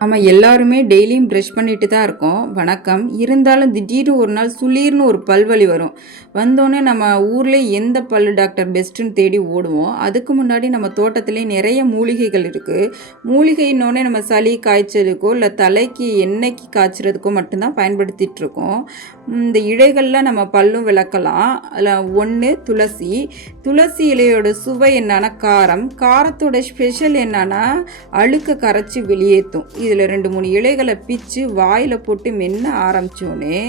நம்ம எல்லாருமே டெய்லியும் ப்ரஷ் பண்ணிட்டு தான் இருக்கோம். வணக்கம். இருந்தாலும் திடீர்னு ஒரு நாள் சுளீர்னு ஒரு பல்வலி வரும். வந்தோடனே நம்ம ஊரில் எந்த பல் டாக்டர் பெஸ்ட்டுன்னு தேடி ஓடுவோம். அதுக்கு முன்னாடி நம்ம தோட்டத்திலே நிறைய மூலிகைகள் இருக்குது மூலிகைன்னொடனே நம்ம சளி காய்ச்சலுக்கோ இல்லை தலைக்கு எண்ணெய்க்கு காய்ச்சறதுக்கோ மட்டும்தான் பயன்படுத்திட்டு இருக்கோம் இந்த இழைகளில் நம்ம பல்லும் விளக்கலாம். அதில் ஒன்று துளசி. துளசி இலையோட சுவை என்னன்னா காரம். காரத்தோட ஸ்பெஷல் என்னன்னா அழுக்க கரைச்சி வெளியேற்றும் இதில் ரெண்டு மூணு இலைகளை பிச்சு வாயில் போட்டு மென்ன ஆரம்பித்தோடனே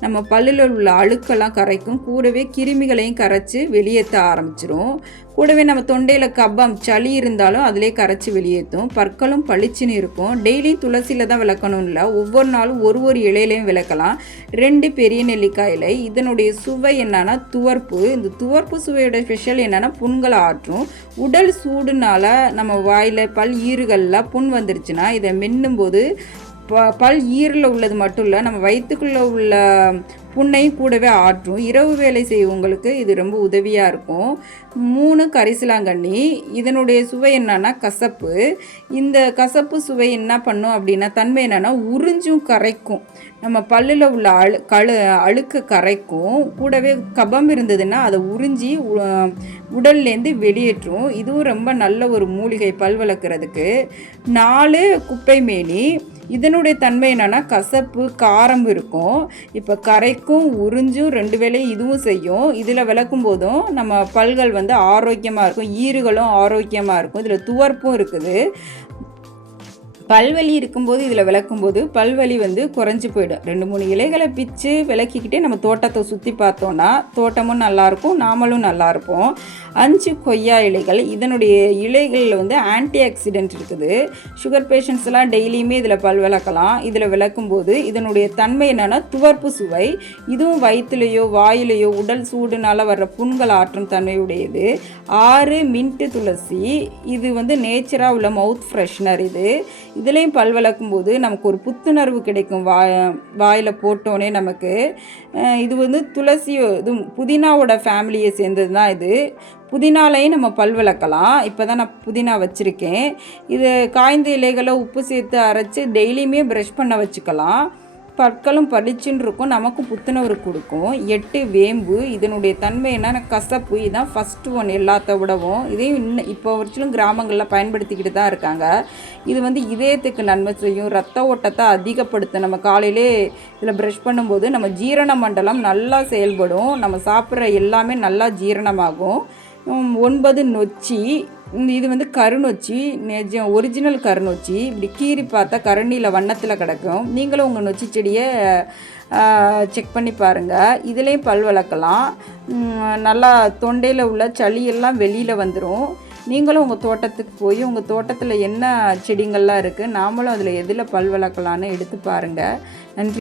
நம்ம பல்லில் உள்ள அழுக்கெல்லாம் கரைக்கும் கூடவே கிருமிகளையும் கரைச்சி வெளியேற்ற ஆரம்பிச்சிரும். கூடவே நம்ம தொண்டையில் கப்பம் சளி இருந்தாலும் அதிலே கரைச்சி வெளியேற்றும் பற்களும் பளிச்சுன்னு இருக்கும். டெய்லி துளசியில் தான் விளக்கணும் இல்லை. ஒவ்வொரு நாளும் ஒரு ஒரு இலையிலையும் விளக்கலாம். ரெண்டு பெரிய நெல்லிக்காய் இலை. இதனுடைய சுவை என்னன்னா துவர்ப்பு. இந்த துவர்ப்பு சுவையோட ஸ்பெஷல் என்னென்னா புண்களை ஆற்றும். உடல் சூடுனால நம்ம வாயில் பல் ஈறுகளில் புண் வந்துருச்சுன்னா இதை மென்னும்போது ப பல் ஈரில் உள்ளது மட்டும் இல்லை நம்ம வயிற்றுக்குள்ளே உள்ள புண்ணையும் கூடவே ஆற்றும். இரவு வேலை செய்வங்களுக்கு இது ரொம்ப உதவியாக இருக்கும். மூணு கரிசலாங்கண்ணி. இதனுடைய சுவை என்னன்னா கசப்பு. இந்த கசப்பு சுவை என்ன பண்ணும் அப்படின்னா தன்மை என்னன்னா உறிஞ்சும் கரைக்கும். நம்ம பல்லில் உள்ள அழு கழு அழுக்கு கரைக்கும். கூடவே கபம் இருந்ததுன்னா அதை உறிஞ்சி உடல்லேருந்து வெளியேற்றும். இதுவும் ரொம்ப நல்ல ஒரு மூலிகை பல் வளர்க்குறதுக்கு. நாலு குப்பை மேனி. இதனுடைய தன்மை என்னென்னா கசப்பு காரம் இருக்கும். இப்போ கரைக்கும் உறிஞ்சும் ரெண்டு வேளையும் இதுவும் செய்யும். இதில் விளக்கும் போதும் நம்ம பல்கள் வந்து ஆரோக்கியமாக இருக்கும். ஈறுகளும் ஆரோக்கியமாக இருக்கும். இதில் துவர்ப்பும் இருக்குது. பல்வலி இருக்கும்போது இதில் விளக்கும்போது பல்வலி வந்து குறைஞ்சி போயிடும். ரெண்டு மூணு இலைகளை பிச்சு விளக்கிக்கிட்டே நம்ம தோட்டத்தை சுற்றி பார்த்தோன்னா தோட்டமும் நல்லாயிருக்கும் நாமளும் நல்லாயிருப்போம். அஞ்சு கொய்யா இலைகள் இதனுடைய இலைகளில் வந்து ஆன்டி ஆக்சிடென்ட் இருக்குது. சுகர் பேஷண்ட்ஸ்லாம் டெய்லியுமே இதில் பல் விளக்கலாம். இதில் விளக்கும்போது இதனுடைய தன்மை என்னென்னா துவர்ப்பு சுவை. இதுவும் வயிற்றுலையோ வாயிலையோ உடல் சூடுனால் வர்ற புண்கள் ஆற்றும் தன்மையுடையது. ஆறு மின்ட்டு துளசி. இது வந்து நேச்சராக உள்ள மவுத் ஃப்ரெஷ்னர் இது. இதுலேயும் பல் வளர்க்கும் போது நமக்கு ஒரு புத்துணர்வு கிடைக்கும். வா வாயில் போட்டோன்னே நமக்கு. இது வந்து துளசி இது புதினாவோட ஃபேமிலியை சேர்ந்தது தான் இது. புதினாலையும் நம்ம பல் விளக்கலாம் இப்போ தான் நான் புதினா வச்சுருக்கேன். இது காய்ந்த இலைகளை உப்பு சேர்த்து அரைச்சி டெய்லியுமே ப்ரஷ் பண்ண வச்சுக்கலாம். பற்களும் பளிச்சுன்னு இருக்கும் நமக்கும் புத்துணர்வு கொடுக்கும். எட்டு வேம்பு இதனுடைய தன்மை என்ன கசப்பு இதுதான் ஃபஸ்ட்டு ஒன் எல்லாத்த விடவும். இதையும் இன்னும் இப்போ வரைச்சிலும் கிராமங்களில் பயன்படுத்திக்கிட்டு தான் இருக்காங்க. இது வந்து இதயத்துக்கு நன்மை செய்யும் ரத்த ஓட்டத்தை அதிகப்படுத்தும். நம்ம காலையிலே இதில் ப்ரஷ் பண்ணும்போது நம்ம ஜீரண மண்டலம் நல்லா செயல்படும். நம்ம சாப்பிட்ற எல்லாமே நல்லா ஜீரணமாகும். ஒன்பது நொச்சி. இது வந்து கருநொச்சி. நிஜம் ஒரிஜினல் கருநொச்சி. இப்படி கீறி பார்த்தா கருணியில் வண்ணத்தில் கிடக்கும். நீங்களும் உங்கள் நொச்சி செடியை செக் பண்ணி பாருங்கள் இதுலேயும் பல் வளர்க்கலாம். நல்லா தொண்டையில் உள்ள சளியெல்லாம் வெளியில் வந்துடும் நீங்களும் உங்கள் தோட்டத்துக்கு போய் உங்கள் தோட்டத்தில் என்ன செடிங்கள்லாம் இருக்குது நாமளும் அதில் எதில் பல் வளர்க்கலான்னு எடுத்து பாருங்கள் நன்றி.